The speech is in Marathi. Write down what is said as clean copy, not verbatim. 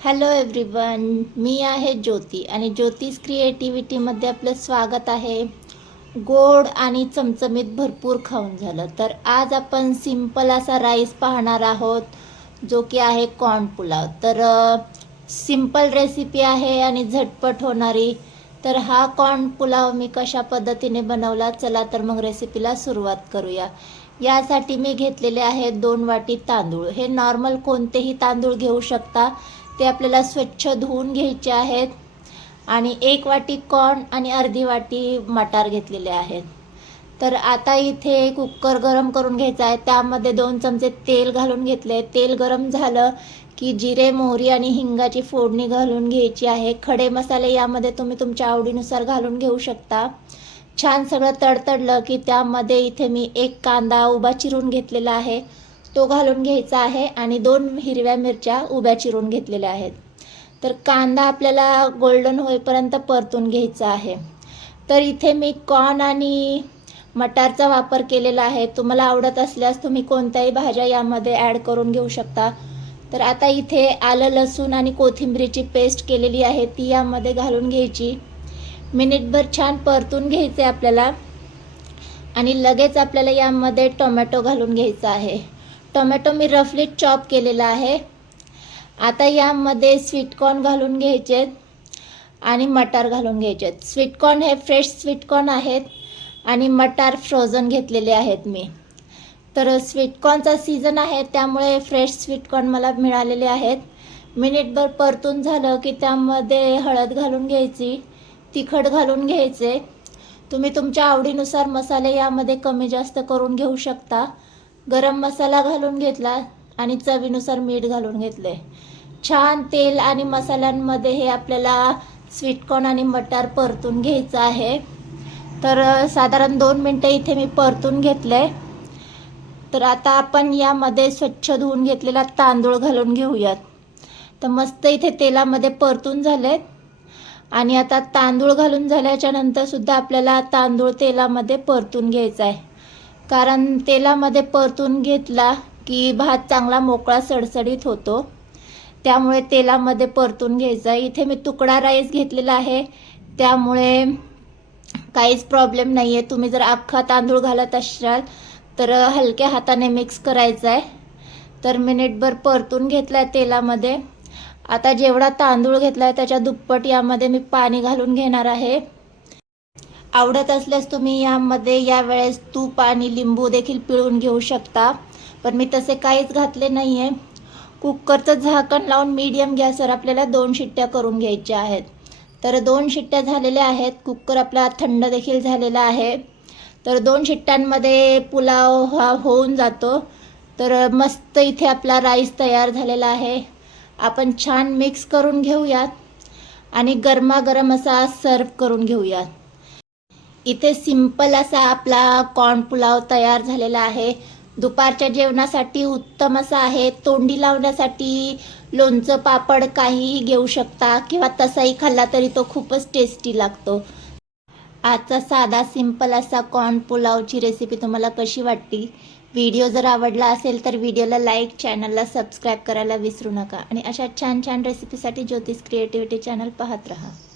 हॅलो एव्हरीवन, मी आहे ज्योती आणि ज्योतिष क्रिएटिव्हिटीमध्ये आपलं स्वागत आहे. गोड आणि चमचमीत भरपूर खाऊन झालं तर आज आपण सिंपल असा राईस पाहणार आहोत, जो की आहे कॉर्न पुलाव. तर सिंपल रेसिपी आहे आणि झटपट होणारी. तर हा कॉर्न पुलाव मी कशा पद्धतीने बनवला, चला तर मग रेसिपीला सुरुवात करूया. यासाठी मी घेतलेले आहेत 2 वाटी तांदूळ. हे नॉर्मल कोणतेही तांदूळ घेऊ शकता. ते आपल्याला स्वच्छ धुवून घ्यायचे आहेत. आणि 1 वाटी कॉर्न आणि अर्धी वाटी मटार घेतलेले आहेत. तर आता इथे कुकर गरम करून घ्यायचा आहे. त्यामध्ये 2 चमचे तेल घालून घेतले. तेल गरम झालं की जिरे, मोहरी आणि हिंगाची फोडणी घालून घ्यायची आहे. खडे मसाले यामध्ये तुम्ही तुमच्या आवडीनुसार घालून घेऊ शकता. छान सगळं तडतडलं की त्यामध्ये इथे मी 1 कांदा उभा चिरून घेतलेला आहे, तो घालून घ्यायचा आहे. आणि 2 हिरव्या मिरच्या उभ्या चिरून घेतलेल्या आहेत. तर कांदा आपल्याला गोल्डन होईपर्यंत परतून घ्यायचा आहे. तर इथे मी कॉर्न आणि मटारचा वापर केलेला आहे. तुम्हाला आवडत असल्यास तुम्ही कोणत्याही भाज्या यामध्ये ॲड करून घेऊ शकता. तर आता इथे आलं, लसूण आणि कोथिंबीरीची पेस्ट केलेली आहे, ती यामध्ये घालून घ्यायची. मिनिटभर छान परतून घ्यायचे आपल्याला. आणि लगेच आपल्याला यामध्ये टोमॅटो घालून घ्यायचा आहे. टोमॅटो मी रफली चॉप केलेला आहे. आता यामध्ये स्वीटकॉर्न घालून घ्यायचे आणि मटार घालून घ्यायचे. स्वीटकॉर्न हे फ्रेश स्वीटकॉर्न आहेत आणि मटार फ्रोझन घेतलेले आहेत मी. तर स्वीटकॉर्नचा सीझन आहे त्यामुळे फ्रेश स्वीटकॉर्न मला मिळालेले आहेत. मिनिटभर परतून झालं की त्यामध्ये हळद घालून घ्यायची, तिखट घालून घ्यायचे. तुम्ही तुमच्या आवडीनुसार मसाले यामध्ये कमी जास्त करून घेऊ शकता. गरम मसाला घालून घेतला आणि चवीनुसार मीठ घालून घेतले. छान तेल आणि मसाल्यांमध्ये हे आपल्याला स्वीटकॉर्न आणि मटार परतून घ्यायचं आहे. तर साधारण 2 मिनटं इथे मी परतून घेतले. तर आता आपण यामध्ये स्वच्छ धुवून घेतलेला तांदूळ घालून घेऊयात. तर मस्त इथे तेलामध्ये परतून झालेत. आणि आता तांदूळ घालून झाल्याच्या नंतर सुद्धा आपल्याला तांदूळ तेलामध्ये परतून घ्यायचा आहे. कारण तेलामध्ये परतून घेतला की भात चांगला मोकळा सडसडीत होतो, त्यामुळे तेलामध्ये परतून घ्यायचा. इथे मी तुकडा राईस घेतलेला आहे त्यामुळे काहीच प्रॉब्लेम नाही आहे. तुम्ही जर अख्खा तांदूळ घालत असाल तर हलक्या हाताने मिक्स करायचा आहे. तर मिनिटभर परतून घेतला आहे तेलामध्ये. आता जेवढा तांदूळ घेतला आहे त्याच्या दुप्पट यामध्ये मी पाणी घालून घेणार आहे. आवडत असल्यास तुम्ही यामध्ये यावेळेस तूप आणि लिंबू देखील पिळून घेऊ शकता, पण मी तसे काहीच घातले नाही आहे. कुकरचं झाकण लावून मीडियम गॅसवर आपल्याला 2 शिट्ट्या करून घ्यायच्या आहेत. तर 2 शिट्ट्या झालेल्या आहेत. कुकर आपला थंड देखील झालेला आहे. तर 2 शिट्ट्यांमध्ये पुलाव हा होऊन जातो. तर मस्त इथे आपला राईस तयार झालेला आहे. आपण छान मिक्स करून घेऊयात आणि गरमागरम असा सर्व करून घेऊयात. इथे सिंपल असा आपला कॉर्न पुलाव तयार झालेला आहे. दुपारच्या जेवणासाठी उत्तम असा आहे. तोंडी लावण्यासाठी लोणचं, पापड काहीही घेऊ शकता किंवा तसाही खाल्ला तरी तो खूपच टेस्टी लागतो. आजचा साधा सिंपल असा कॉर्न पुलावची रेसिपी तुम्हाला कशी वाटली? व्हिडिओ जर आवडला असेल तर व्हिडिओला लाईक, चॅनलला सबस्क्राईब करायला विसरू नका. आणि अशा छान छान रेसिपीसाठी ज्योतिष क्रिएटिव्हिटी चॅनल पाहत राहा.